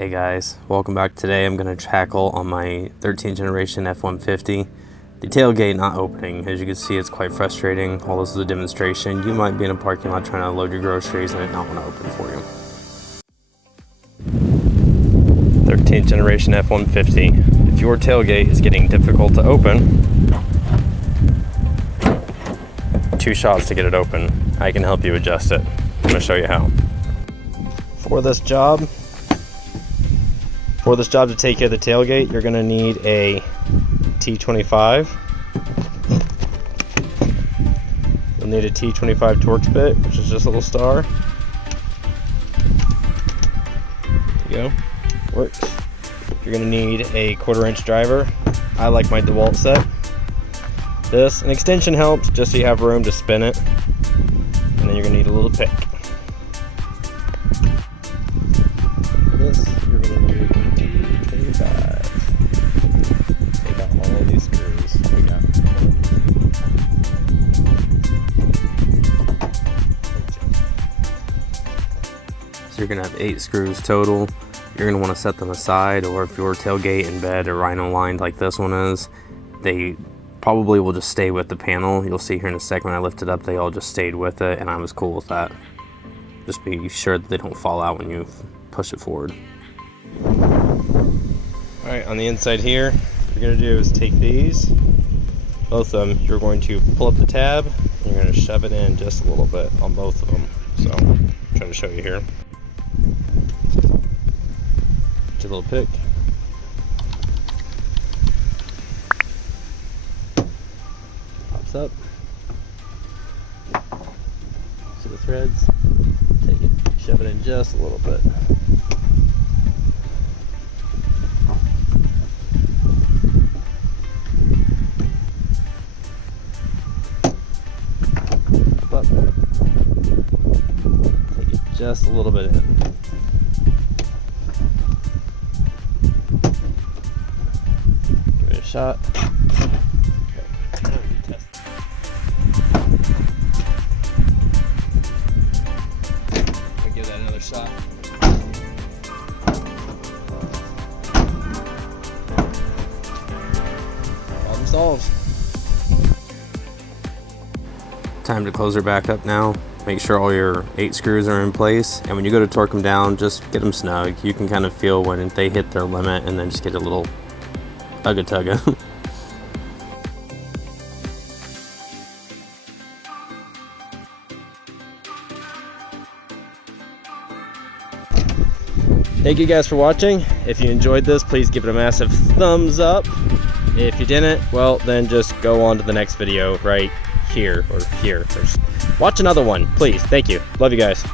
Hey guys, welcome back. Today I'm going to tackle on my 13th generation F-150 the tailgate not opening. As you can see, it's quite frustrating. While this is a demonstration, you might be in a parking lot trying to load your groceries and it not want to open for you. 13th generation F-150. If your tailgate is getting difficult to open, 2 shots to get it open. I can help you adjust it. I'm going to show you how. For this job to take care of the tailgate, you're going to need a T25. You'll need a T25 Torx bit, which is just a little star. There you go. Works. You're going to need a 1/4 inch driver. I like my DeWalt set. An extension helps just so you have room to spin it. And then you're going to need a little pick. You're going to need a T25. Take out all of these screws. We got. So you're going to have 8 screws total. You're going to want to set them aside, or if your tailgate and bed are rhino lined like this one is, they probably will just stay with the panel. You'll see here in a second when I lift it up, they all just stayed with it, and I was cool with that. Just be sure that they don't fall out when you push it forward. Alright, on the inside here, what you're going to do is take these, both of them, you're going to pull up the tab, and you're going to shove it in just a little bit on both of them. So, I'm trying to show you here. Get your little pick. Pops up. See the threads? Take it, shove it in just a little bit. Up. Take it just a little bit in. Give it a shot. Give that another shot. Problem solved. Time to close her back up now. Make sure all your 8 screws are in place, and when you go to torque them down, just get them snug. You can kind of feel when they hit their limit, and then just get a little ugga-tugga. Thank you guys for watching. If you enjoyed this, please give it a massive thumbs up. If you didn't, well, then just go on to the next video right here or here. Watch another one, please. Thank you. Love you guys.